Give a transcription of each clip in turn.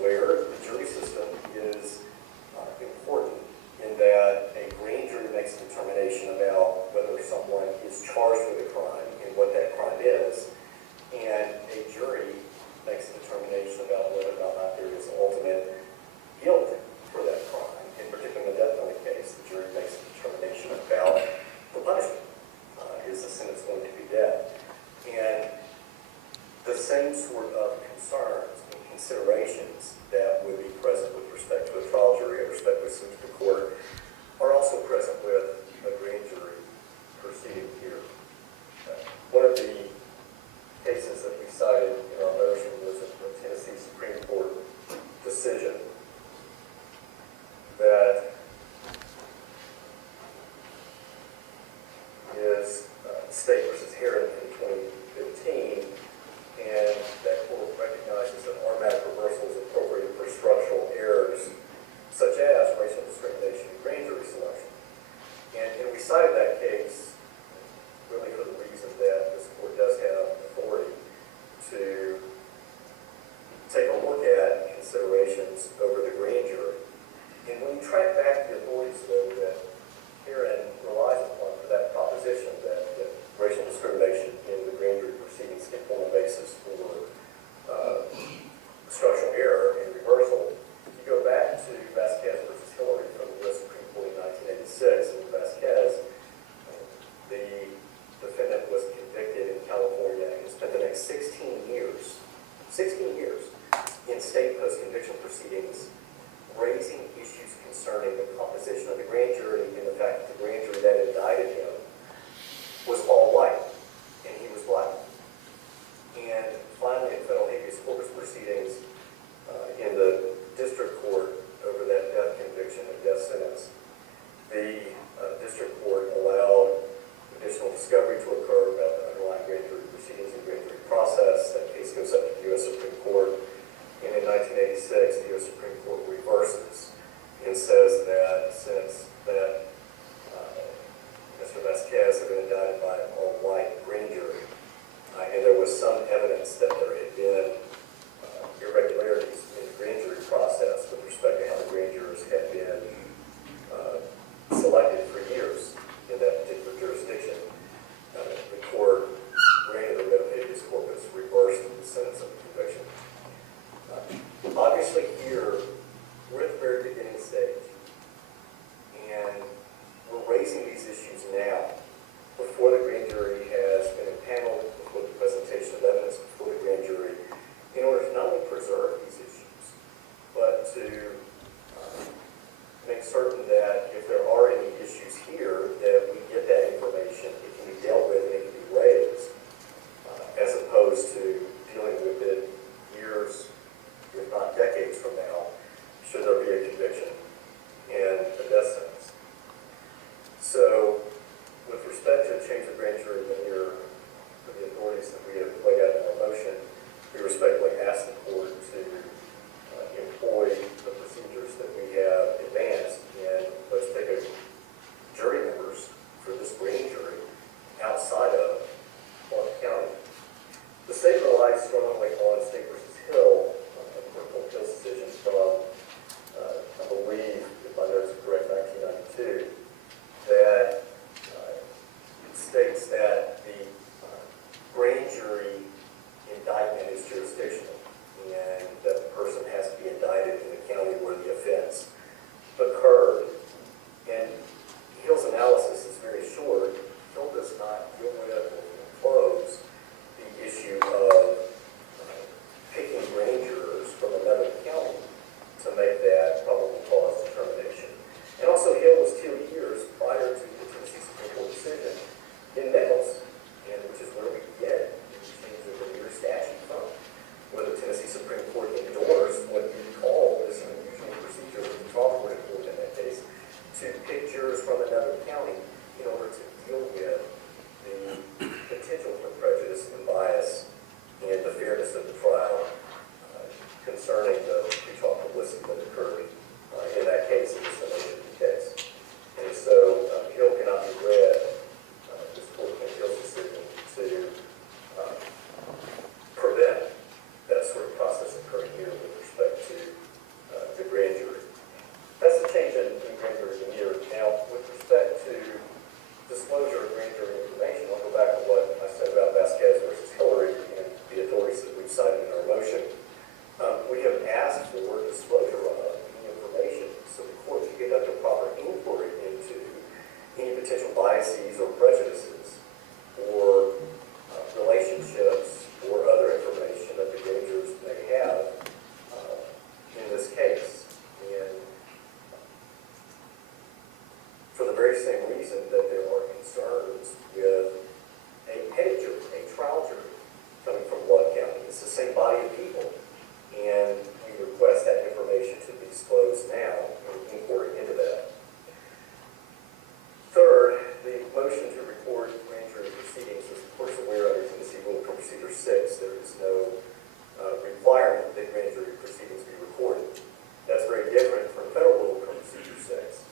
aware, the jury system is important in that a grand jury makes a determination about whether someone is charged with a crime and what that crime is, and a jury makes a determination about whether or not there is ultimate guilt for that crime. In particular, in the death penalty case, the jury makes a determination about the punishment. Is the sentence going to be death? And the same sort of concerns and considerations that would be present with respect to a trial jury or respect with the court are also present with a grand jury proceeding here. One of the cases that we cited in our motion was a Tennessee Supreme Court decision that is State versus Herron in 2015, and that court recognizes that automatic reversal is appropriate for structural errors such as racial discrimination and grand jury selection. And we cited that case really for the reason that this court does have authority to take a look at considerations over the grand jury. And when you track back the authorities, though, that Herron relies upon for that proposition that racial discrimination in the grand jury proceedings can form a basis for structural error and reversal, you go back to Vasquez versus Hillary from the U.S. Supreme Court in 1986. And Vasquez, the defendant was convicted in California and spent the next 16 years in state post-conviction proceedings raising issues concerning the composition of the grand jury and the fact that the grand jury that indicted him was all white and he was black. And finally, in federal habeas corpus proceedings in the district court over that death conviction and death sentence, the district court allowed additional discovery to occur about the underlying grand jury proceedings and grand jury process. That case goes up to the U.S. Supreme Court. And in 1986, the U.S. Supreme Court reverses and says that since that Mr. Vasquez had been indicted by an all-white grand jury, and there was some evidence that there had been irregularities in the grand jury process with respect to how the grand jurors had been selected for years in that particular jurisdiction, the court granted the writ of habeas corpus, reversed the sentence of the conviction. Obviously here, we're at the very beginning stage, and we're raising these issues now, before the grand jury has been impaneled, before the presentation of evidence before the grand jury, in order to not only preserve these issues, but to make certain that if there are any issues here, that we get that information, it can be dealt with, and it can be raised, as opposed to dealing with it years, if not decades from now, should there be a conviction and a death sentence. So, with respect to a change of grand jury veneer for the authorities that we have laid out in our motion, we respectfully ask the court to employ the procedures that we have advanced, and let's pick a jury members for this grand jury outside of Blount County. The state relies strongly on State versus Hill, a court of appeals decision from, I believe, if my notes are correct, 1992, that states that the grand jury indictment is jurisdictional, and that the person has to be indicted in the county where the offense occurred. And Hill's analysis is very short. Hill does not deal with or close the issue of picking grand jurors from another county to make that probable cause determination. And also, Hill was 2 years prior to the Tennessee Supreme Court decision in Nichols, and which is where we get the change of the veneer statute from, where the Tennessee Supreme Court endorsed what you call this unusual procedure that the trial court employed in that case to pick jurors from another county in order to deal with the potential for prejudice and bias and the fairness of the trial concerning the pretrial publicity that occurred in that case, in the summation of the case. And so Hill cannot be read, this court can Hill's decision to prevent that sort of process occurring here with respect to very same reason that there are concerns with a petty jury, a trial jury, coming from Blount County. It's the same body of people, and we request that information to be disclosed now and inquiry into that. Third, the motion to record grand jury proceedings is, of course, aware under Tennessee Rule Procedure 6. There is no requirement that grand jury proceedings be recorded. That's very different from Federal Rule Procedure 6.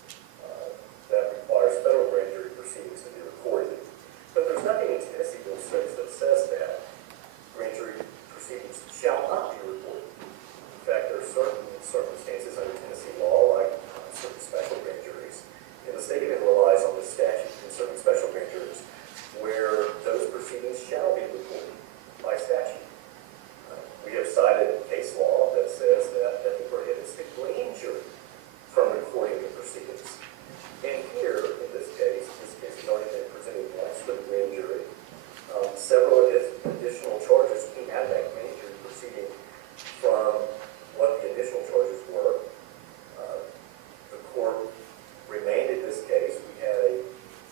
That requires federal grand jury proceedings to be recorded. But there's nothing in Tennessee Rule 6 that says that grand jury proceedings shall not be recorded. In fact, there are certain circumstances under Tennessee law, like certain special grand juries, and the state even relies on the statute concerning special grand juries, where those proceedings shall be recorded by statute. We have cited case law that says that it prohibits the grand jury from recording the proceedings. And here, in this case has already been presented once to the grand jury. Several additional charges came out of that grand jury proceeding from what the initial charges were. The court remanded this case. We had a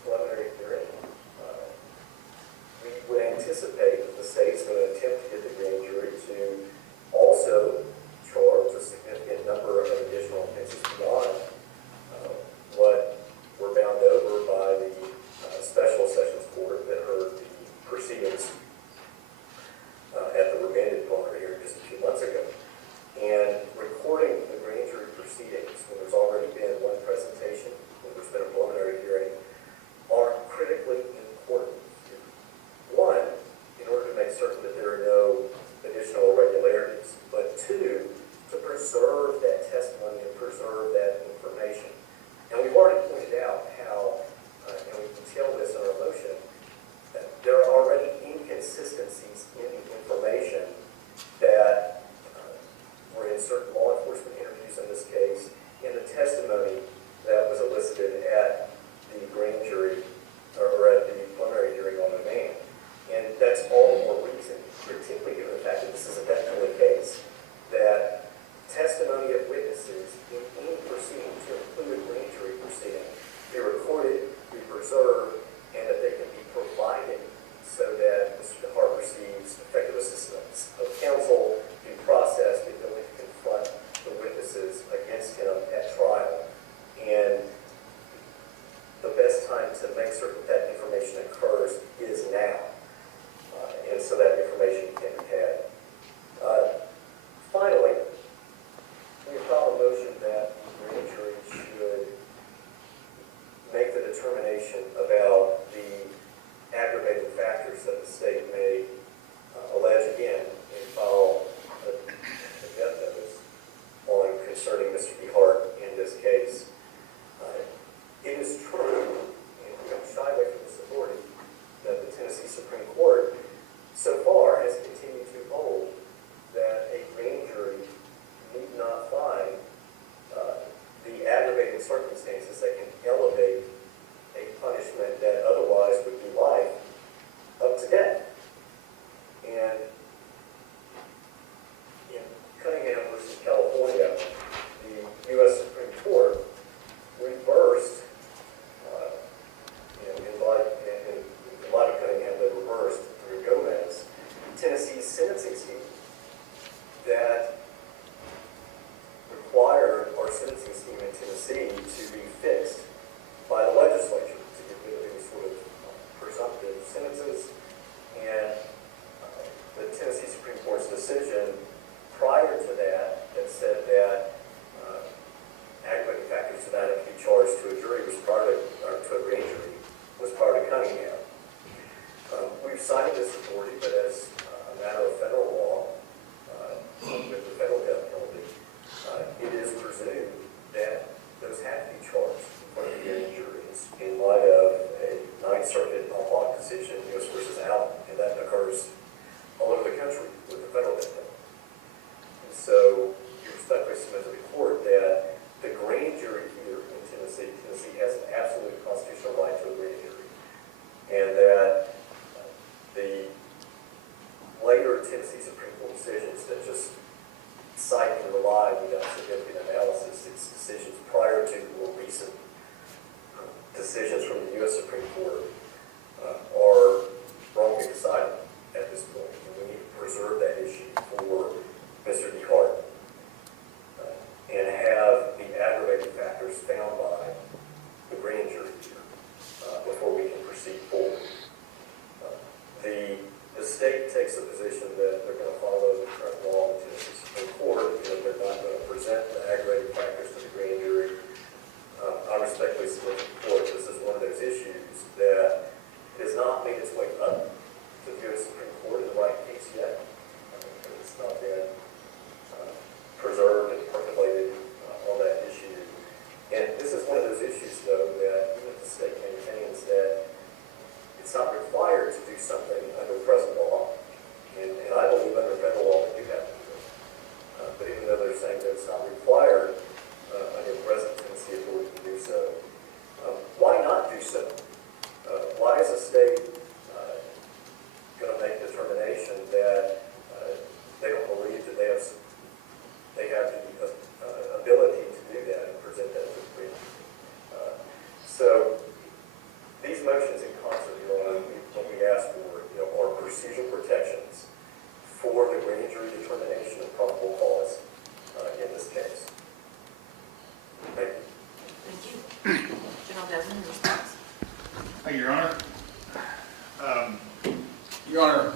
preliminary hearing. We would anticipate that the state's going to attempt to get the grand jury to also charge a significant number of additional offenses beyond what were bound over by the special sessions court that heard the proceedings at the remanded preliminary hearing just a few months ago. And recording the grand jury proceedings when there's already been one presentation, when there's been a preliminary hearing, are critically important. One, in order to make certain that there are no additional irregularities, but two, to preserve that testimony and preserve that information. And we've already pointed out how, and we detail this in our motion, that there are already inconsistencies in the information that were in certain law enforcement interviews in this case, in the testimony that was elicited at the grand jury or at the preliminary hearing on demand. And that's all the more reason, particularly given the fact that this is a death penalty case, that testimony of witnesses in any proceeding, to include a grand jury proceeding, be recorded, be preserved, and that they can be provided so that Mr. DeHart receives effective assistance of counsel, due process, the ability to confront the witnesses against him at trial. And the best time to make certain that information occurs is now. And so that information can be had. Finally, we filed a motion that the grand jury should make the determination about the aggravating factors that the state may allege again and file a death notice on concerning Mr. DeHart in this case. It is true, and we don't shy away from this authority, that the Tennessee Supreme Court so far has continued to hold that a grand jury need not find the aggravating circumstances that can elevate a punishment that otherwise would be life up to death. And in Cunningham versus California, the U.S. Supreme Court reversed, in light of Cunningham, they reversed through Gomez, Tennessee's sentencing scheme that required our sentencing scheme in Tennessee to be fixed by the legislature to get rid of any sort of presumptive sentences. And the Tennessee Supreme Court's decision prior to that said that aggravating factors to that if be charged to a jury was prior to, or to a grand jury, was prior to Cunningham. We've cited this authority, but as a matter of federal law, with the federal death penalty, it is presumed that those have to be charged in front of the grand juries in light of a Ninth Circuit on-block decision, U.S. versus Allen, and that occurs all over the country with the federal death penalty. And so, we respectfully submit to the court that the grand jury here in Tennessee has an absolute constitutional right to a grand jury, and that the later Tennessee Supreme Court decisions that just cite and rely without significant analysis its decisions prior to more recent decisions from the U.S. Supreme Court are wrongly decided at this point, and we need to preserve that issue for Mr. DeHart and have the aggravating factors found by the grand jury before we can proceed forward. The state takes the position that they're going to follow the current law of the Tennessee Supreme Court, and they're not going to present the aggravating factors to the grand jury. I respectfully submit to the court this is one of those issues that has not made its way up to the U.S. Supreme Court in the right case yet. It's not been preserved and percolated on that issue. And this is one of those issues, though, that even if the state maintains that it's not required to do something under present law, and I believe under federal law they do have to do it. But even though they're saying that it's not required under present Tennessee authority to do so, why not do so? Why is the state going to make a determination that they don't believe that they have the ability to do that and present that to the grand jury? So these motions in concert, what we ask for, are procedural protections for the grand jury determination of probable cause in this case. Thank you. Thank you. General Desmond, your response? Thank you, Your Honor. Your Honor,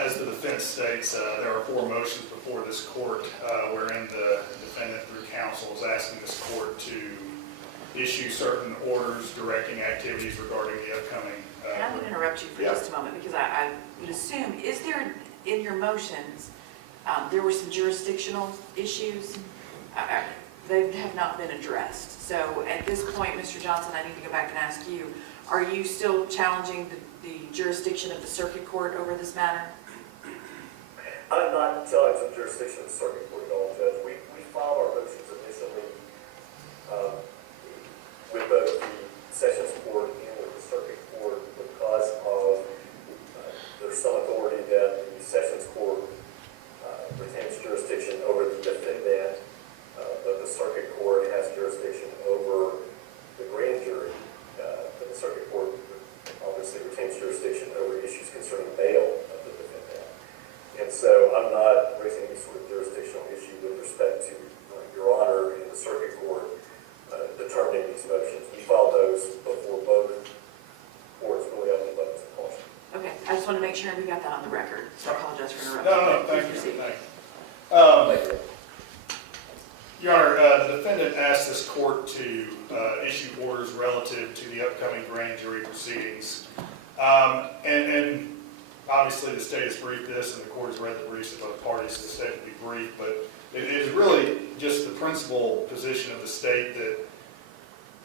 as the defense states, there are 4 motions before this court wherein the defendant through counsel is asking this court to issue certain orders directing activities regarding the upcoming. And I'm going to interrupt you for just a moment because I would assume, is there in your motions, there were some jurisdictional issues? They have not been addressed. So at this point, Mr. Johnson, I need to go back and ask you, are you still challenging the jurisdiction of the circuit court over this matter? I'm not challenging the jurisdiction of the circuit court at all, Judge. We filed our motions initially with both the Sessions Court and with the Circuit Court because of there's some authority that the Sessions Court retains jurisdiction over the defendant, but the Circuit Court has jurisdiction over the grand jury. But the Circuit Court obviously retains jurisdiction over issues concerning bail of the defendant. And so I'm not raising any sort of jurisdictional issue with respect to Your Honor in the Circuit Court determining these motions. We filed those before both courts really opened buttons of caution. Okay, I just want to make sure we got that on the record. So I apologize for interrupting. No, thank you. Thank you. Your Honor, the defendant asked this court to issue orders relative to the upcoming grand jury proceedings. And obviously the state has briefed this and the court has read the briefs of both parties, so the state will be brief, but it is really just the principal position of the state that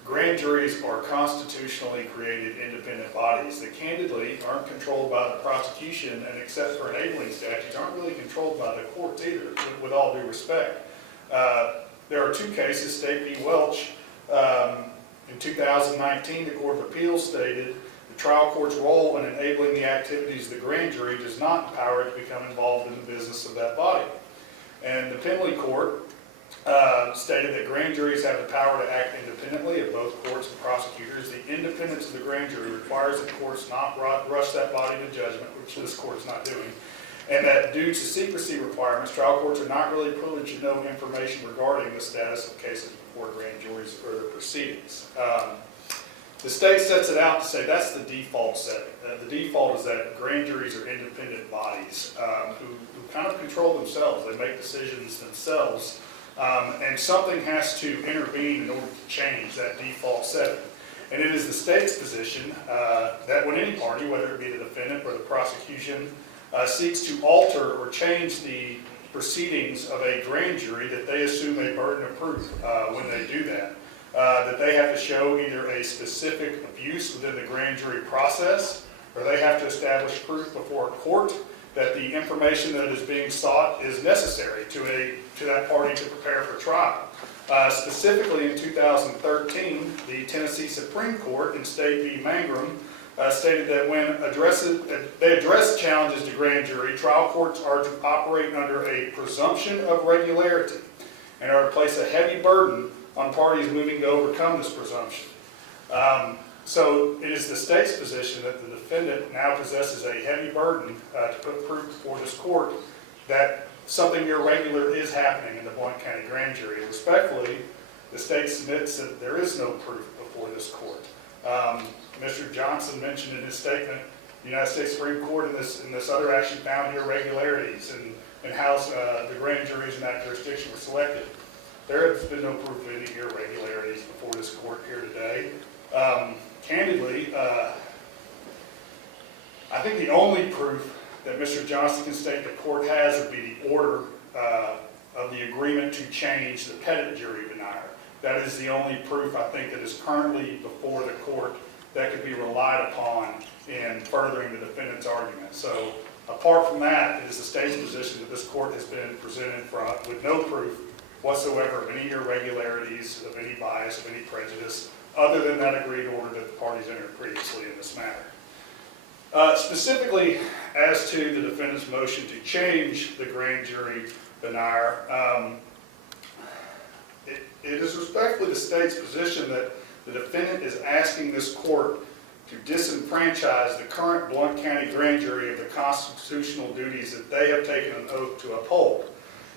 grand juries are constitutionally created independent bodies that candidly aren't controlled by the prosecution and except for enabling statutes aren't really controlled by the courts either, with all due respect. There are 2 cases, State v. Welch. In 2019, the Court of Appeals stated the trial court's role in enabling the activities of the grand jury does not empower it to become involved in the business of that body. And the Penley Court stated that grand juries have the power to act independently of both courts and prosecutors. The independence of the grand jury requires that courts not rush that body to judgment, which this court is not doing, and that due to secrecy requirements, trial courts are not really privileged to know information regarding the status of cases before grand juries or their proceedings. The state sets it out to say that's the default setting. The default is that grand juries are independent bodies who kind of control themselves. They make decisions themselves, and something has to intervene in order to change that default setting. And it is the state's position that when any party, whether it be the defendant or the prosecution, seeks to alter or change the proceedings of a grand jury, that they assume a burden of proof when they do that. That they have to show either a specific abuse within the grand jury process, or they have to establish proof before a court that the information that is being sought is necessary to that party to prepare for trial. Specifically in 2013, the Tennessee Supreme Court in State v. Mangrum stated that when they address challenges to grand jury, trial courts are to operate under a presumption of regularity and are to place a heavy burden on parties moving to overcome this presumption. So it is the state's position that the defendant now possesses a heavy burden to put proof before this court that something irregular is happening in the Blount County grand jury. And respectfully, the state submits that there is no proof before this court. Mr. Johnson mentioned in his statement, the United States Supreme Court in this other action found irregularities and how the grand juries in that jurisdiction were selected. There has been no proof of any irregularities before this court here today. Candidly, I think the only proof that Mr. Johnson can state the court has would be the order of the agreement to change the pettit jury denier. That is the only proof I think that is currently before the court that could be relied upon in furthering the defendant's argument. So apart from that, it is the state's position that this court has been presented with no proof whatsoever of any irregularities, of any bias, of any prejudice, other than that agreed order that the parties entered previously in this matter. Specifically, as to the defendant's motion to change the grand jury denier, it is respectfully the state's position that the defendant is asking this court to disenfranchise the current Blount County grand jury of the constitutional duties that they have taken an oath to uphold.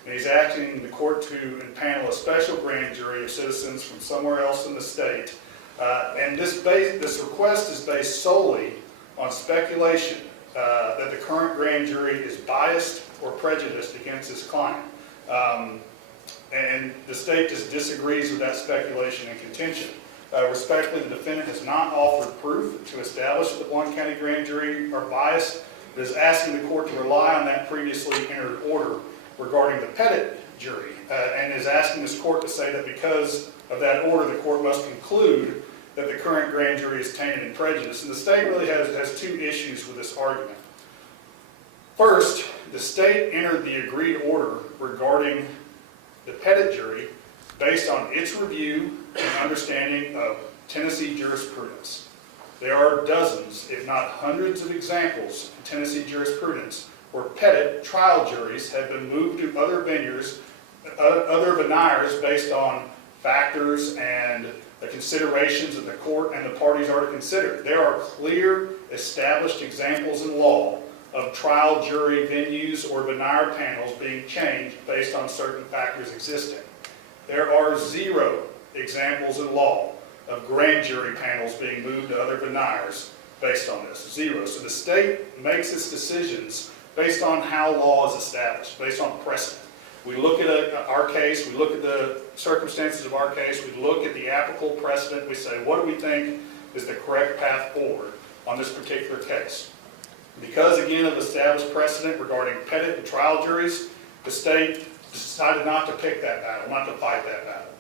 And he's asking the court to impanel a special grand jury of citizens from somewhere else in the state. And this request is based solely on speculation that the current grand jury is biased or prejudiced against his client. And the state just disagrees with that speculation and contention. Respectfully, the defendant has not offered proof to establish that the Blount County grand jury are biased, but is asking the court to rely on that previously entered order regarding the pettit jury, and is asking this court to say that because of that order, the court must conclude that the current grand jury is tainted and prejudiced. And the state really has two issues with this argument. First, the state entered the agreed order regarding the pettit jury based on its review and understanding of Tennessee jurisprudence. There are dozens, if not hundreds, of examples in Tennessee jurisprudence where pettit trial juries have been moved to other venues, other venires based on factors and the considerations that the court and the parties are to consider. There are clear, established examples in law of trial jury venues or venire panels being changed based on certain factors existing. There are 0 examples in law of grand jury panels being moved to other venires based on this. 0. So the state makes its decisions based on how law is established, based on precedent. We look at our case, we look at the circumstances of our case, we look at the applicable precedent, we say, what do we think is the correct path forward on this particular case? Because, again, of established precedent regarding pettit and trial juries, the state decided not to pick that battle, not to fight that battle.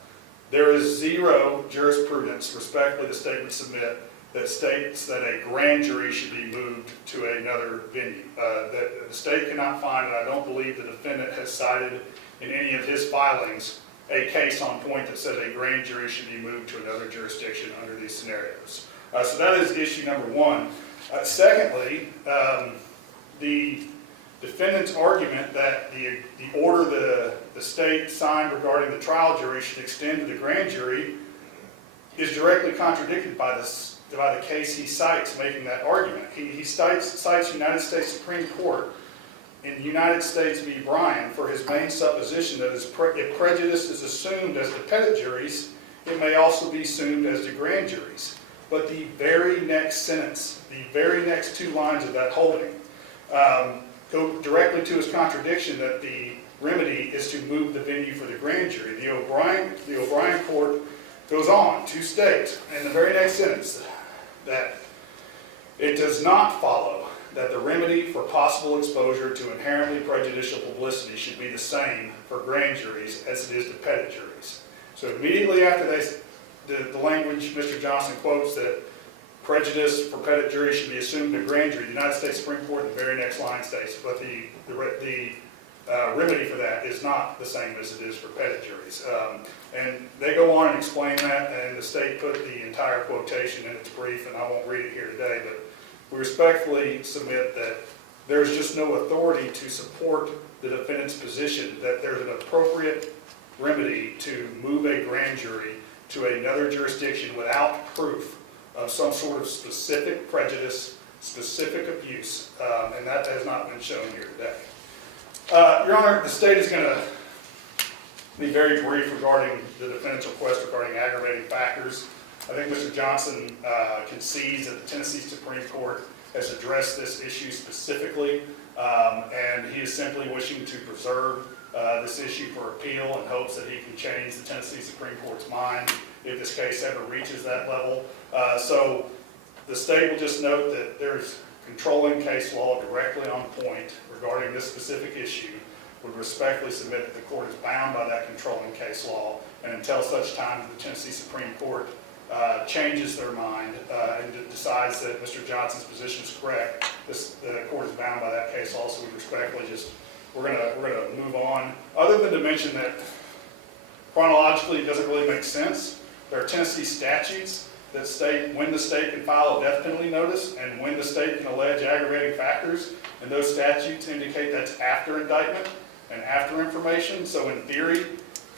There is 0 jurisprudence, respectfully, the state would submit, that states that a grand jury should be moved to another venue. That the state cannot find, and I don't believe the defendant has cited in any of his filings a case on point that says a grand jury should be moved to another jurisdiction under these scenarios. So that is issue number 1. Secondly, the defendant's argument that the order the state signed regarding the trial jury should extend to the grand jury is directly contradicted by the case he cites making that argument. He cites United States Supreme Court in United States v. Bryan for his main supposition that if prejudice is assumed as to pettit juries, it may also be assumed as to grand juries. But the very next sentence, the very next 2 lines of that holding, go directly to his contradiction that the remedy is to move the venue for the grand jury. The O'Brien court goes on to state in the very next sentence that it does not follow that the remedy for possible exposure to inherently prejudicial publicity should be the same for grand juries as it is to pettit juries. So immediately after the language Mr. Johnson quotes that prejudice for pettit juries should be assumed to grand jury, the United States Supreme Court in the very next line states, but the remedy for that is not the same as it is for pettit juries. And they go on and explain that, and the state put the entire quotation in its brief, and I won't read it here today, but we respectfully submit that there's just no authority to support the defendant's position that there's an appropriate remedy to move a grand jury to another jurisdiction without proof of some sort of specific prejudice, specific abuse, and that has not been shown here today. Your Honor, the state is going to be very brief regarding the defendant's request regarding aggravating factors. I think Mr. Johnson concedes that the Tennessee Supreme Court has addressed this issue specifically, and he is simply wishing to preserve this issue for appeal and hopes that he can change the Tennessee Supreme Court's mind if this case ever reaches that level. So the state will just note that there's controlling case law directly on point regarding this specific issue. Would respectfully submit that the court is bound by that controlling case law, and until such time that the Tennessee Supreme Court changes their mind and decides that Mr. Johnson's position is correct, the court is bound by that case law. So we respectfully we're gonna move on. Other than to mention that chronologically it doesn't really make sense. There are Tennessee statutes that state when the state can file a death penalty notice and when the state can allege aggravating factors, and those statutes indicate that's after indictment and after information. So in theory,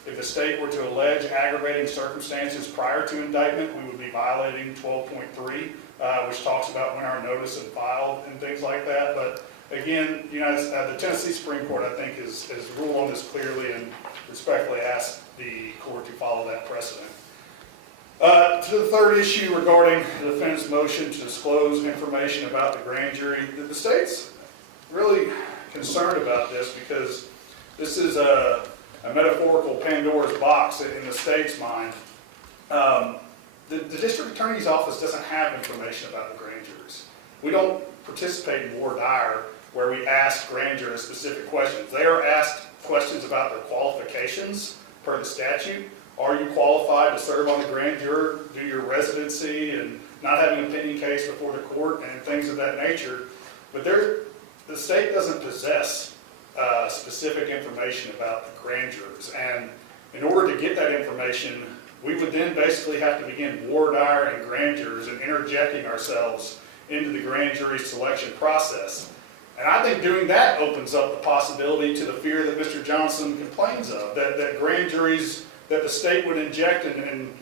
if the state were to allege aggravating circumstances prior to indictment, we would be violating 12.3, which talks about when our notice is filed and things like that. But again, the Tennessee Supreme Court, I think, has ruled on this clearly and respectfully asked the court to follow that precedent. To the third issue regarding the defendant's motion to disclose information about the grand jury, the state's really concerned about this because this is a metaphorical Pandora's box in the state's mind. The district attorney's office doesn't have information about the grand juries. We don't participate in voir dire where we ask grand jurors specific questions. They are asked questions about their qualifications per the statute. Are you qualified to serve on the grand juror, do your residency, and not having an opinion case before the court, and things of that nature. But the state doesn't possess specific information about the grand jurors. And in order to get that information, we would then basically have to begin voir dire and grand jurors and interjecting ourselves into the grand jury selection process. And I think doing that opens up the possibility to the fear that Mr. Johnson complains of, that grand juries, that the state would inject and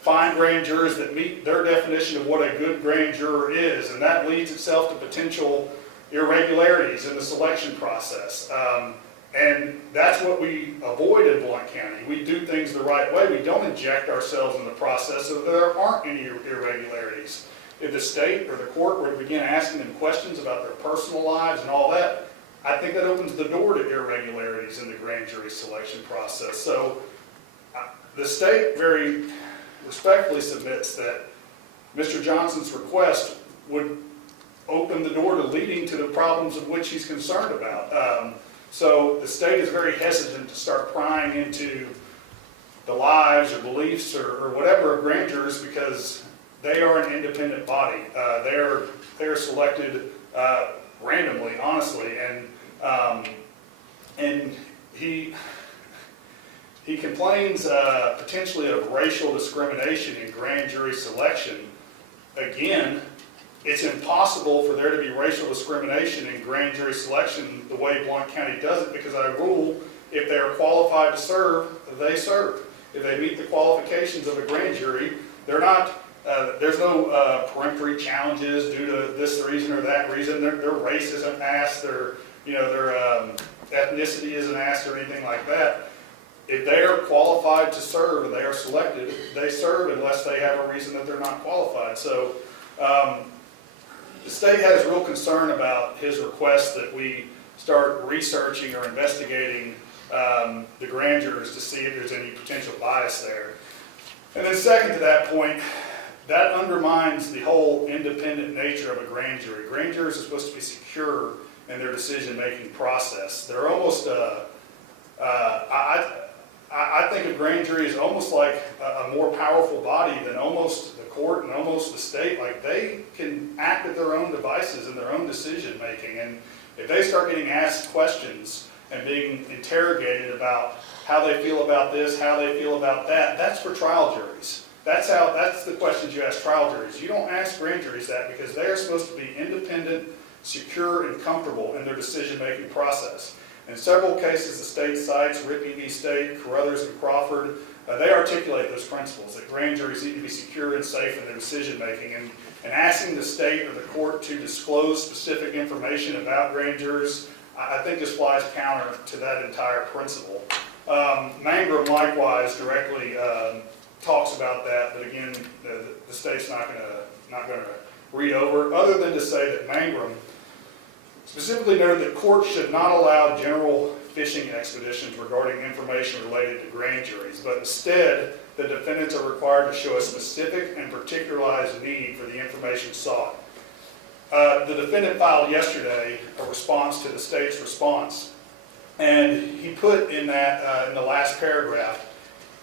find grand jurors that meet their definition of what a good grand juror is, and that leads itself to potential irregularities in the selection process. And that's what we avoid in Blount County. We do things the right way. We don't inject ourselves in the process so there aren't any irregularities. If the state or the court were to begin asking them questions about their personal lives and all that, I think that opens the door to irregularities in the grand jury selection process. So the state very respectfully submits that Mr. Johnson's request would open the door to leading to the problems of which he's concerned about. So the state is very hesitant to start prying into the lives or beliefs or whatever of grand jurors because they are an independent body. They are selected randomly, honestly, and he complains potentially of racial discrimination in grand jury selection. Again, it's impossible for there to be racial discrimination in grand jury selection the way Blount County does it because I rule if they are qualified to serve, they serve. If they meet the qualifications of a grand jury, they're not. There's no peremptory challenges due to this reason or that reason. Their race isn't asked. Their ethnicity isn't asked or anything like that. If they are qualified to serve and they are selected, they serve unless they have a reason that they're not qualified. So the state has real concern about his request that we start researching or investigating the grand jurors to see if there's any potential bias there. And then second to that point, that undermines the whole independent nature of a grand jury. Grand jurors are supposed to be secure in their decision-making process. They're almost, I think of grand jury as almost like a more powerful body than almost the court and almost the state. Like they can act at their own devices and their own decision-making. And if they start getting asked questions and being interrogated about how they feel about this, how they feel about that, that's for trial juries. That's the questions you ask trial juries. You don't ask grand juries that because they are supposed to be independent, secure, and comfortable in their decision-making process. In several cases, the state cites Rippey v. State, Carruthers and Crawford. They articulate those principles, that grand juries need to be secure and safe in their decision-making. And asking the state or the court to disclose specific information about grand jurors, I think this flies counter to that entire principle. Mangrum likewise directly talks about that, but again, the state's not going to read over, other than to say that Mangrum specifically noted that courts should not allow general fishing expeditions regarding information related to grand juries, but instead the defendants are required to show a specific and particularized need for the information sought. The defendant filed yesterday a response to the state's response, and he put in that, in the last paragraph,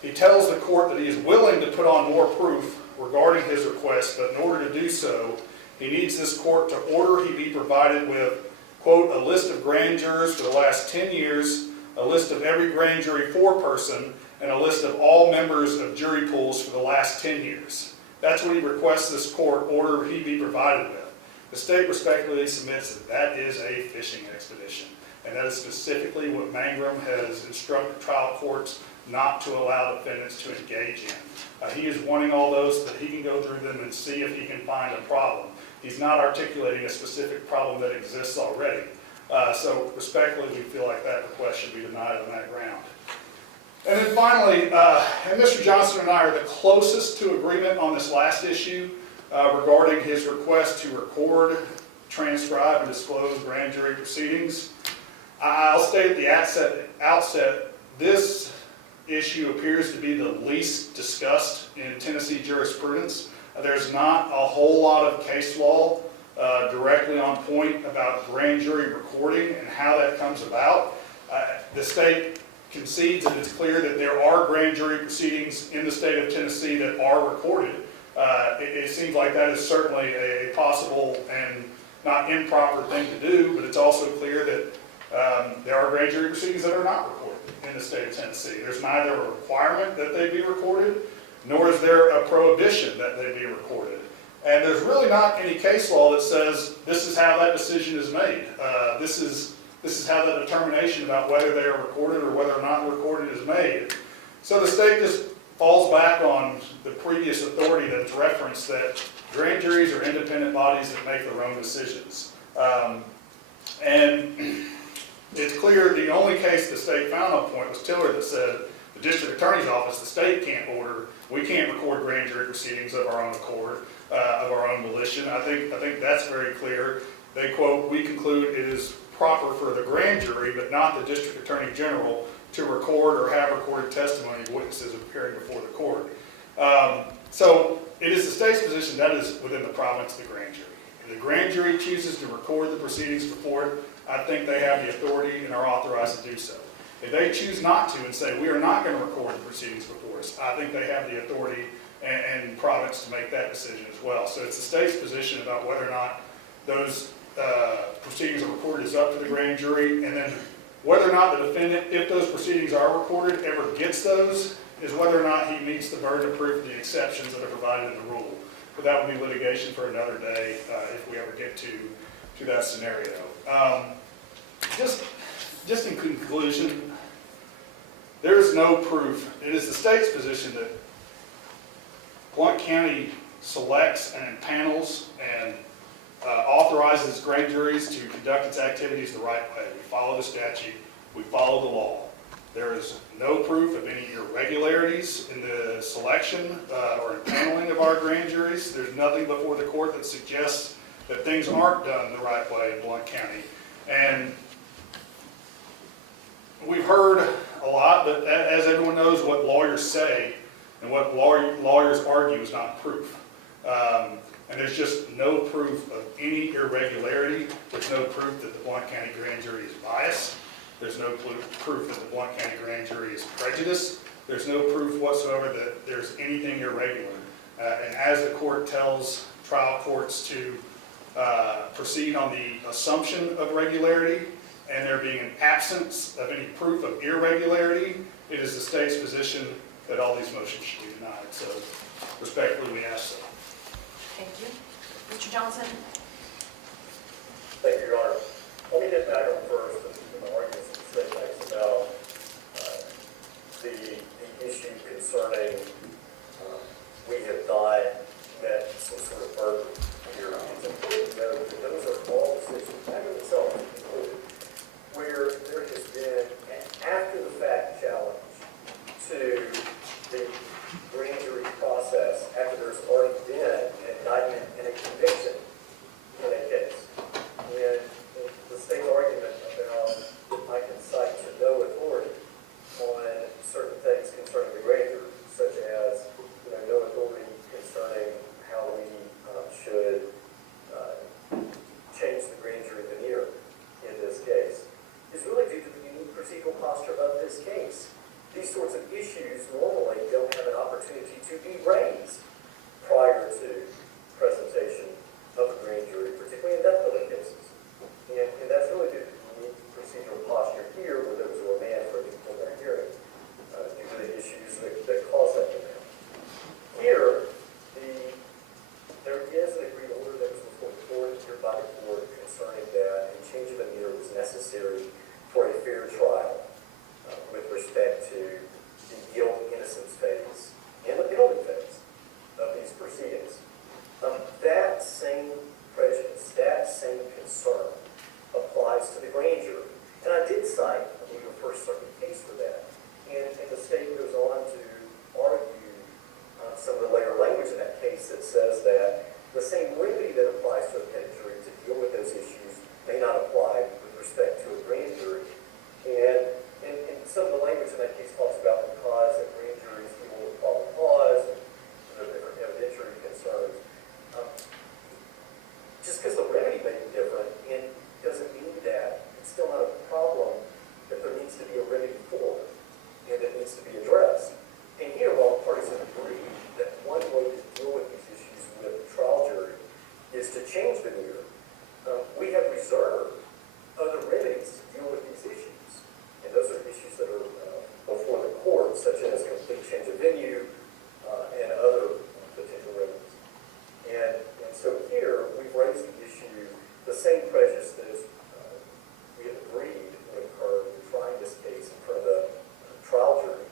he tells the court that he is willing to put on more proof regarding his request, but in order to do so, he needs this court to order he be provided with, quote, a list of grand jurors for the last 10 years, a list of every grand jury foreperson, and a list of all members of jury pools for the last 10 years. That's what he requests this court order he be provided with. The state respectfully submits that that is a fishing expedition, and that is specifically what Mangrum has instructed trial courts not to allow defendants to engage in. He is wanting all those so that he can go through them and see if he can find a problem. He's not articulating a specific problem that exists already. So respectfully, we feel like that request should be denied on that ground. And then finally, and Mr. Johnson and I are the closest to agreement on this last issue regarding his request to record, transcribe, and disclose grand jury proceedings. I'll state at the outset, this issue appears to be the least discussed in Tennessee jurisprudence. There's not a whole lot of case law directly on point about grand jury recording and how that comes about. The state concedes and it's clear that there are grand jury proceedings in the state of Tennessee that are recorded. It seems like that is certainly a possible and not improper thing to do, but it's also clear that there are grand jury proceedings that are not recorded in the state of Tennessee. There's neither a requirement that they be recorded, nor is there a prohibition that they be recorded. And there's really not any case law that says this is how that decision is made. This is how the determination about whether they are recorded or whether or not recorded is made. So the state just falls back on the previous authority that's referenced, that grand juries are independent bodies that make their own decisions. And it's clear the only case the state found on point was Tiller that said the district attorney's office, the state can't order, we can't record grand jury proceedings of our own accord, of our own volition. I think that's very clear. They quote, we conclude it is proper for the grand jury, but not the district attorney general, to record or have recorded testimony of witnesses appearing before the court. So it is the state's position that is within the province of the grand jury. If the grand jury chooses to record the proceedings before it, I think they have the authority and are authorized to do so. If they choose not to and say we are not going to record the proceedings before us, I think they have the authority and province to make that decision as well. So it's the state's position about whether or not those proceedings are recorded is up to the grand jury, and then whether or not the defendant, if those proceedings are recorded, ever gets those, is whether or not he meets the burden of proof of the exceptions that are provided in the rule. But that would be litigation for another day if we ever get to that scenario. Just in conclusion, there is no proof. It is the state's position that Blount County selects and impanels and authorizes grand juries to conduct its activities the right way. We follow the statute, we follow the law. There is no proof of any irregularities in the selection or impaneling of our grand juries. There's nothing before the court that suggests that things aren't done the right way in Blount County. And we've heard a lot, but as everyone knows, what lawyers say and what lawyers argue is not proof. And there's just no proof of any irregularity. There's no proof that the Blount County grand jury is biased. There's no proof that the Blount County grand jury is prejudiced. There's no proof whatsoever that there's anything irregular. And as the court tells trial courts to proceed on the assumption of regularity, and there being an absence of any proof of irregularity, it is the state's position that all these motions should be denied. So respectfully, we ask so. Thank you. Mr. Johnson? Thank you, Your Honor. Let me get back up first to the arguments of the the issue concerning, we have not met some sort of burden here. It's important to note that those are all decisions, back in itself included, where there has been an after-the-fact challenge to the grand jury process after there's already been an indictment and a conviction in a case. And the state's argument about I can cite to no authority on certain things concerning the grand jury, such as no authority concerning how we should change the grand jury veneer in this case, is really due to the unique procedural posture of this case. These sorts of issues normally don't have an opportunity to be raised prior to presentation of a grand jury, particularly in death penalty cases. And that's really due to the unique procedural posture here, where there was a remand for a new preliminary hearing due to the issues that caused that remand. Here, there is an agreed order that was before the court, here by the court, concerning that a change of veneer was necessary for a fair trial with respect to the guilt-innocence phase and the penalty phase of these proceedings. That same prejudice, that same concern applies to the grand jury. And I did cite, I believe, a First Circuit case for that. And the state goes on to argue some of the later language in that case that says that the same remedy that applies to a petty jury to deal with those issues may not apply with respect to a grand jury. And some of the language in that case talks about because a grand jury is dealing with probable cause and there are different evidentiary concerns. Just because the remedy may be different, and doesn't mean that it's still not a problem that there needs to be a remedy for and that needs to be addressed. And here, while the parties have agreed that one way to deal with these issues with the trial jury is to change veneer, we have reserved other remedies to deal with these issues. And those are issues that are before the court, such as complete change of venue and other potential remedies. And so here, we've raised the issue, the same prejudice that is, we have agreed would occur in trying this case in front of the trial jury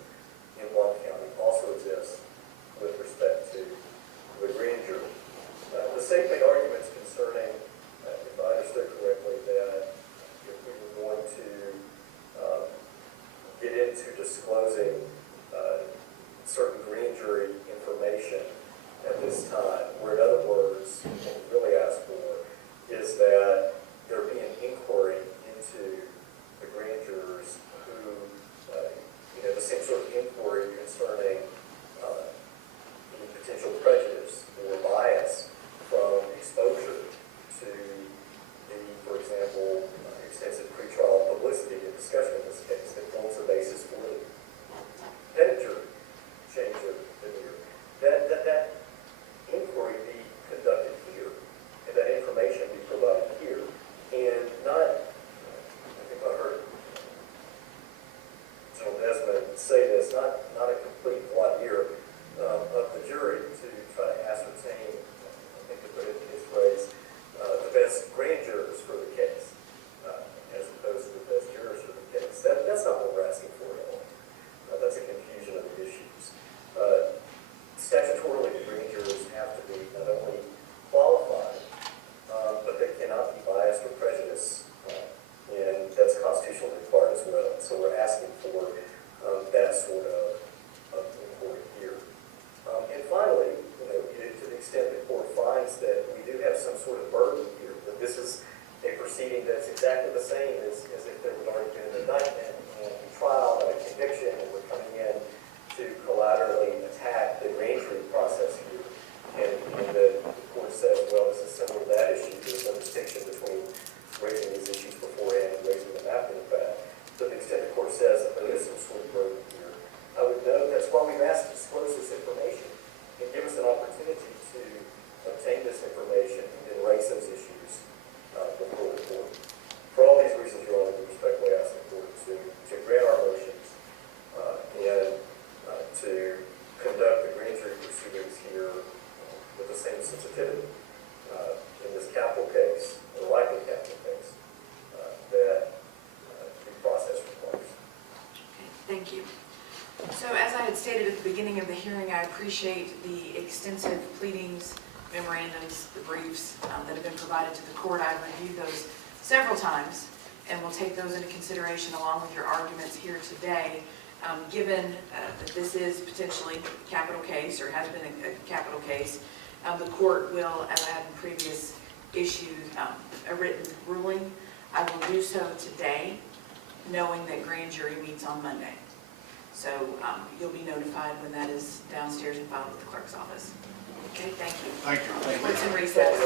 in Blount County also exists with respect to the grand jury. The state made arguments concerning, if I understood correctly, that if we were going to get into disclosing certain grand jury information at this time, where in other words, what we really ask for is that there be an inquiry into the grand jurors who, the same sort of inquiry concerning any potential prejudice or bias from exposure to the, for example, extensive pretrial publicity and discussion in this case that forms the basis for the petty jury change of veneer. That inquiry be conducted here, and that information be provided here, and not, I think I heard General Desmond say this, not a complete voir dire of the jury to try to ascertain, I think to put it in his phrase, the best grand jurors for the case, as opposed to the best jurors for the case. That's not what we're asking for at all. That's a confusion of the issues. Statutorily, the grand jurors have to be not only qualified, but they cannot be biased or prejudiced, and that's constitutionally required as well. So we're asking for that sort of So as I had stated at the beginning of the hearing, I appreciate the extensive pleadings, memorandums, the briefs that have been provided to the court. I've reviewed those several times and will take those into consideration along with your arguments here today. Given that this is potentially a capital case or has been a capital case, the court will, as I have in previous issues, a written ruling. I will do so today, knowing that grand jury meets on Monday. So you'll be notified when that is downstairs and filed with the clerk's office. Okay, thank you. Thank you. Court's in recess.